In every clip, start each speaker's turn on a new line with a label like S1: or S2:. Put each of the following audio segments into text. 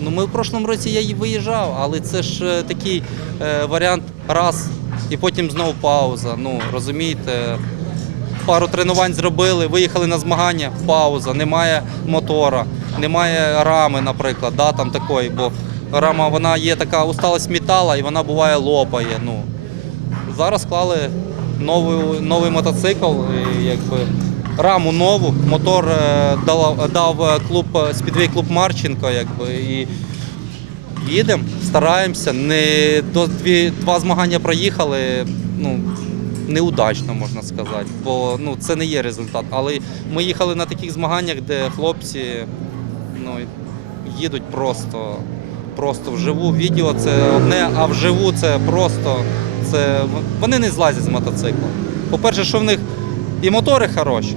S1: Ну, ми в прошлому році я й виїжджав, але це ж е, такий е, варіант раз і потім знову пауза. Ну, розумієте, пару тренувань зробили, виїхали на змагання, пауза, немає мотора, немає рами, наприклад, да, там такої, бо рама вона є така усталость метала і вона буває лопає. Ну, зараз склали новий, новий мотоцикл, і, якби, раму нову, мотор е, дав, е, клуб е, спідвей клуб Марченко, якби, і їдемо, стараємося. Не до дві, два змагання проїхали. Ну, неудачно можна сказати, бо ну, це не є результат. Але ми їхали на таких змаганнях, де хлопці ну, їдуть просто, просто вживу. Відео це одне, а вживу це просто це, вони не злазять з мотоцикла. По-перше, що в них і мотори хороші,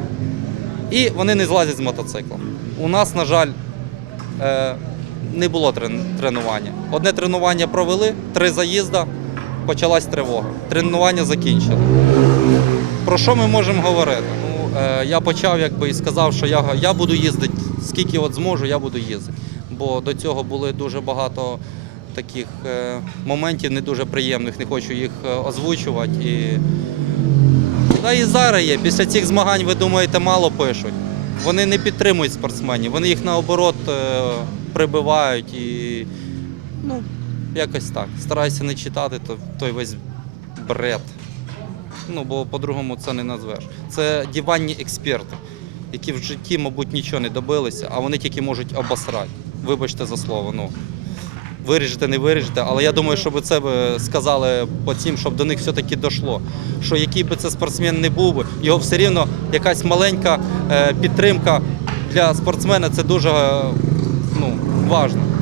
S1: і вони не злазять з мотоциклом. У нас, на жаль, е, не було тренування. Одне тренування провели, три заїзда, почалась тривога. Тренування закінчили. Про що ми можемо говорити? Ну, е, я почав якби і сказав, що я, я буду їздити, скільки от зможу, я буду їздити. Бо до цього були дуже багато таких е, моментів не дуже приємних, не хочу їх озвучувати. І... Та і зараз є. Після цих змагань, ви думаєте, мало пишуть. Вони не підтримують спортсменів, вони їх наоборот е, прибивають і ну, якось так. Стараюся не читати то, той весь бред. Ну, бо по-другому це не назвеш. Це диванні експерти, які в житті, мабуть, нічого не добилися, а вони тільки можуть обосрати. Вибачте за слово. Ну, виріжете, не виріжете, але я думаю, щоб це б сказали по цим, щоб до них все-таки дійшло. Що який би це спортсмен не був його все рівно якась маленька е, підтримка для спортсмена це дуже е, ну, важливо.